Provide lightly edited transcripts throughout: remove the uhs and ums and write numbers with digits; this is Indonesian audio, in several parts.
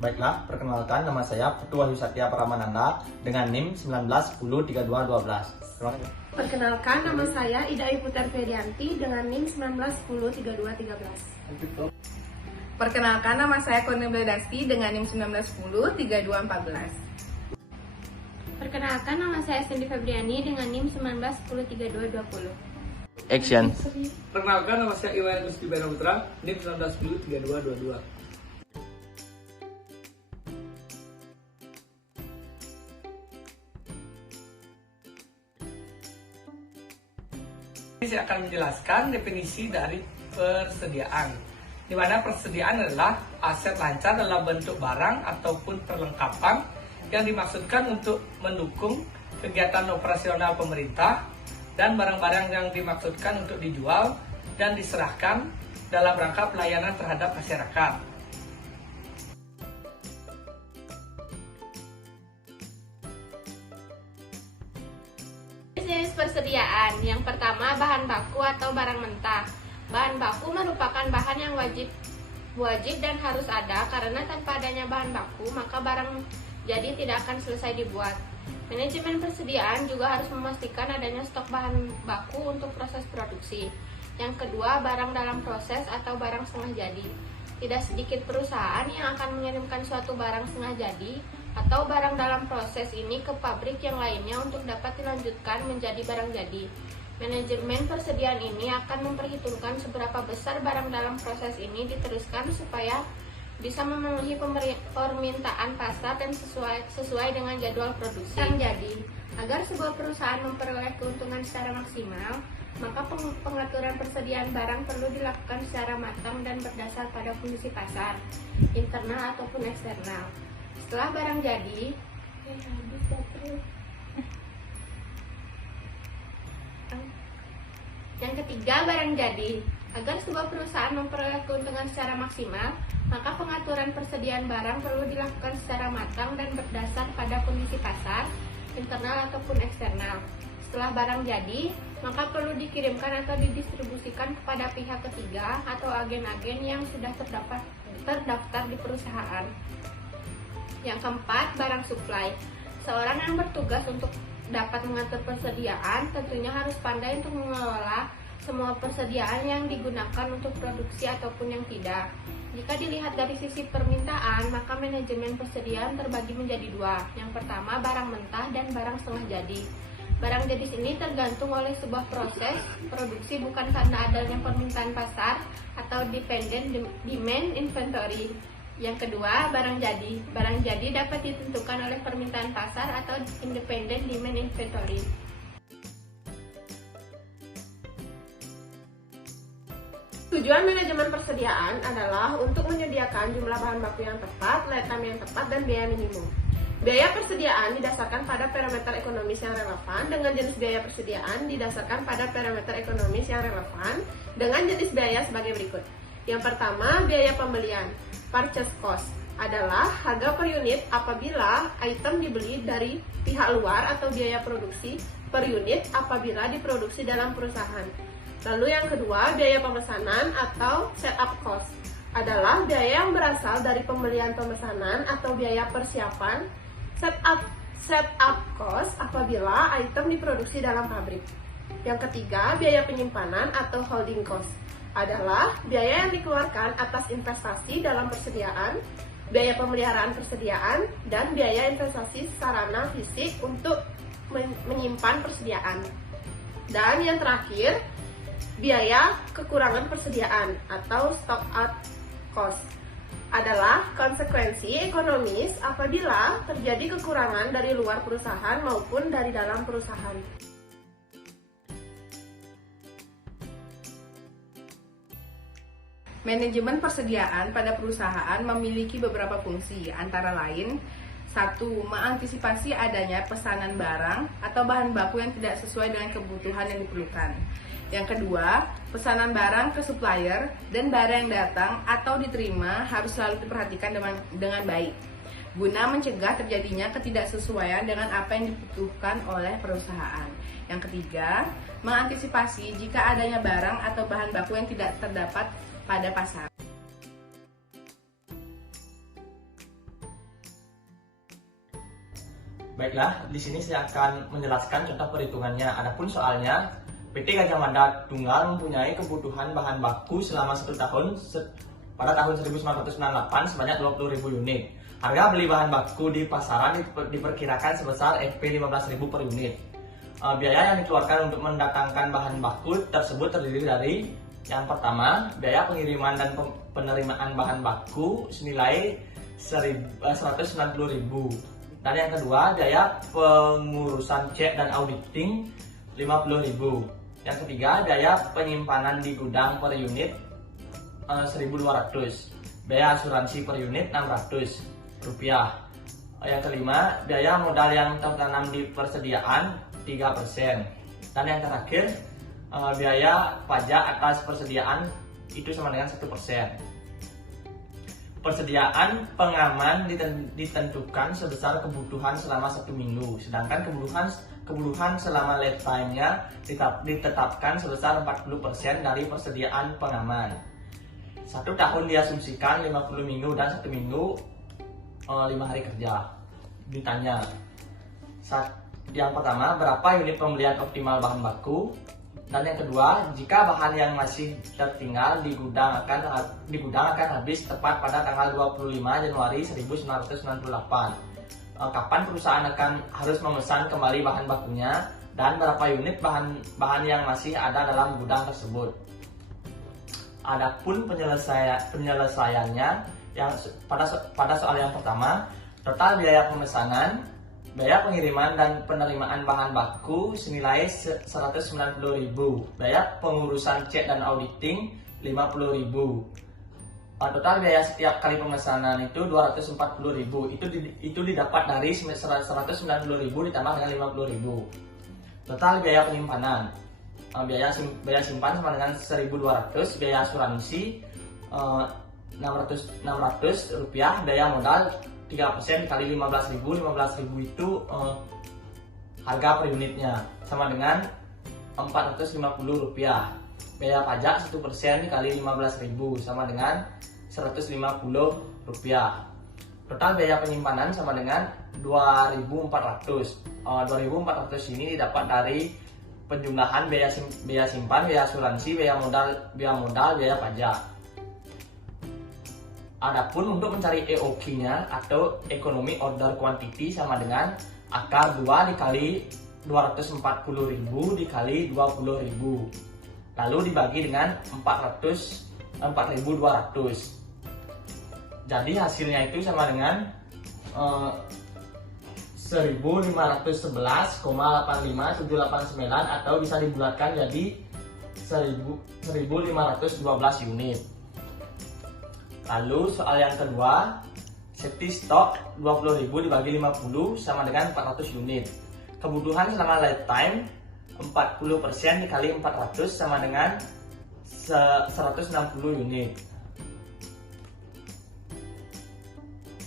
Baiklah, perkenalkan nama saya Putu Wahyu Satya Pramananda dengan NIM 19103212. Terima kasih. Perkenalkan, nama saya Ida Iputar Ferianti dengan NIM 19103213. Perkenalkan, nama saya Cornelia Dasti dengan NIM 19103214. Perkenalkan, nama saya Cindy Febriani dengan NIM 19103220. Action. Perkenalkan, nama saya Iwan Gusti Putra, NIM 19103222. Saya akan menjelaskan definisi dari persediaan, di mana persediaan adalah aset lancar dalam bentuk barang ataupun perlengkapan yang dimaksudkan untuk mendukung kegiatan operasional pemerintah dan barang-barang yang dimaksudkan untuk dijual dan diserahkan dalam rangka pelayanan terhadap masyarakat. Jenis persediaan. Yang pertama, bahan baku atau barang mentah. Bahan baku merupakan bahan yang wajib dan harus ada, karena tanpa adanya bahan baku maka barang jadi tidak akan selesai dibuat. Manajemen persediaan juga harus memastikan adanya stok bahan baku untuk proses produksi. Yang kedua, barang dalam proses atau barang setengah jadi. Tidak sedikit perusahaan yang akan mengirimkan suatu barang setengah jadi atau barang dalam proses ini ke pabrik yang lainnya untuk dapat dilanjutkan menjadi barang jadi. Manajemen persediaan ini akan memperhitungkan seberapa besar barang dalam proses ini diteruskan supaya bisa memenuhi permintaan pasar dan sesuai dengan jadwal produksi. Barang jadi. Agar sebuah perusahaan memperoleh keuntungan secara maksimal, maka pengaturan persediaan barang perlu dilakukan secara matang dan berdasar pada kondisi pasar, internal ataupun eksternal. Setelah barang jadi, yang ketiga, barang jadi. Agar sebuah perusahaan memperoleh keuntungan secara maksimal, maka pengaturan persediaan barang perlu dilakukan secara matang dan berdasar pada kondisi pasar, internal ataupun eksternal. Setelah barang jadi, maka perlu dikirimkan atau didistribusikan kepada pihak ketiga atau agen-agen yang sudah terdaftar di perusahaan. Yang keempat, barang supply. Seorang yang bertugas untuk dapat mengatur persediaan tentunya harus pandai untuk mengelola semua persediaan yang digunakan untuk produksi ataupun yang tidak. Jika dilihat dari sisi permintaan, maka manajemen persediaan terbagi menjadi dua. Yang pertama, barang mentah dan barang setengah jadi. Barang jadi ini tergantung oleh sebuah proses produksi, bukan karena adanya permintaan pasar atau dependent demand inventory. Yang kedua, barang jadi. Barang jadi dapat ditentukan oleh permintaan pasar atau independent demand inventory. Tujuan manajemen persediaan adalah untuk menyediakan jumlah bahan baku yang tepat, lead time yang tepat, dan biaya minimum. Biaya persediaan didasarkan pada parameter ekonomis yang relevan dengan jenis biaya persediaan didasarkan pada parameter ekonomis yang relevan dengan jenis biaya sebagai berikut. Yang pertama, biaya pembelian. Purchase cost adalah harga per unit apabila item dibeli dari pihak luar atau biaya produksi per unit apabila diproduksi dalam perusahaan. Lalu yang kedua, biaya pemesanan atau setup cost adalah biaya yang berasal dari pembelian pemesanan atau biaya persiapan. Setup cost apabila item diproduksi dalam pabrik. Yang ketiga, biaya penyimpanan atau holding cost adalah biaya yang dikeluarkan atas investasi dalam persediaan, biaya pemeliharaan persediaan, dan biaya investasi sarana fisik untuk menyimpan persediaan. Dan yang terakhir, biaya kekurangan persediaan atau stock out cost adalah konsekuensi ekonomis apabila terjadi kekurangan dari luar perusahaan maupun dari dalam perusahaan. Manajemen persediaan pada perusahaan memiliki beberapa fungsi, antara lain: 1. Mengantisipasi adanya pesanan barang atau bahan baku yang tidak sesuai dengan kebutuhan yang diperlukan. Yang kedua, pesanan barang ke supplier dan barang yang datang atau diterima harus selalu diperhatikan dengan baik, guna mencegah terjadinya ketidaksesuaian dengan apa yang dibutuhkan oleh perusahaan. Yang ketiga, mengantisipasi jika adanya barang atau bahan baku yang tidak terdapat pada pasar. Baiklah, di sini saya akan menjelaskan contoh perhitungannya. Adapun soalnya, PT Gajah Mada Tunggal mempunyai kebutuhan bahan baku selama 1 tahun pada tahun 1998 sebanyak 20.000 unit. Harga beli bahan baku di pasaran diperkirakan sebesar Fp 15.000 per unit. Biaya yang dikeluarkan untuk mendatangkan bahan baku tersebut terdiri dari yang pertama, biaya pengiriman dan penerimaan bahan baku senilai 190.000. Dan yang kedua, biaya pengurusan cek dan auditing 50.000. Yang ketiga, biaya penyimpanan di gudang per unit 1.200. Biaya asuransi per unit 600 rupiah. Yang kelima, biaya modal yang tertanam di persediaan 3%. Dan yang terakhir, biaya pajak atas persediaan itu sama dengan 1%. Persediaan pengaman ditentukan sebesar kebutuhan selama 1 minggu, sedangkan kebutuhan selama lead time-nya ditetapkan sebesar 40% dari persediaan pengaman. 1 tahun diasumsikan 50 minggu dan 1 minggu 5 hari kerja. Ditanya, yang pertama, berapa unit pembelian optimal bahan baku? Dan yang kedua, jika bahan yang masih tertinggal di gudang akan habis tepat pada tanggal 25 Januari 1998. Kapan perusahaan akan harus memesan kembali bahan bakunya dan berapa unit bahan yang masih ada dalam gudang tersebut. Adapun penyelesaiannya yang pada soal yang pertama, total biaya pemesanan, biaya pengiriman dan penerimaan bahan baku senilai 190.000. Biaya pengurusan cek dan auditing 50.000. Total biaya setiap kali pemesanan itu 240.000. Itu didapat dari 190.000 ditambah dengan 50.000. Total biaya penyimpanan. Biaya simpan sama dengan 1.200. Biaya asuransi 600 rupiah. Biaya modal 3% kali 15.000 itu harga per unitnya sama dengan 450 rupiah. Biaya pajak 1% kali 15.000 sama dengan 150 rupiah. Total biaya penyimpanan sama dengan 2.400. 2.400 ini didapat dari penjumlahan biaya simpan, biaya asuransi, biaya modal, biaya pajak. Adapun untuk mencari EOQ-nya atau Economic Order Quantity sama dengan akar 2 dikali 240.000 dikali 20.000. Lalu dibagi dengan 4.200. Jadi hasilnya itu sama dengan 1511,85789 atau bisa dibulatkan jadi 1512 unit. Lalu soal yang kedua, safety stock 20.000 dibagi 50 sama dengan 400 unit. Kebutuhan selama lifetime 40% dikali 400 sama dengan 160 unit.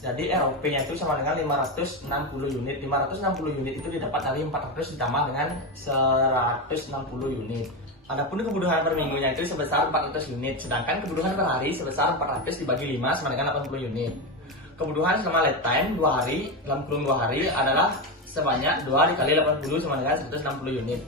Jadi ROP-nya itu sama dengan 560 unit. 560 unit itu didapat dari 400 ditambah dengan 160 unit. Adapun kebutuhan per minggunya itu sebesar 400 unit, sedangkan kebutuhan per hari sebesar 400 dibagi 5 sama dengan 80 unit. Kebutuhan selama lead time 2 hari, dalam kurung 2 hari adalah sebanyak 2 dikali 80 sama dengan 160 unit.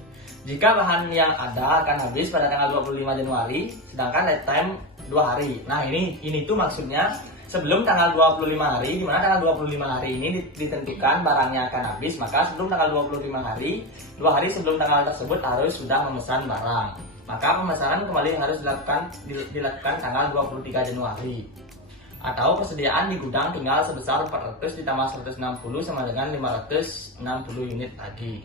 Jika bahan yang ada akan habis pada tanggal 25 Januari, sedangkan lead time 2 hari. Nah ini tuh maksudnya sebelum tanggal 25 hari, di mana tanggal 25 hari ini ditentukan barangnya akan habis, maka sebelum tanggal 25 hari, 2 hari sebelum tanggal tersebut harus sudah memesan barang. Maka pemesanan kembali harus dilakukan tanggal 23 Januari. Atau persediaan di gudang tinggal sebesar 400 ditambah 160 sama dengan 560 unit lagi.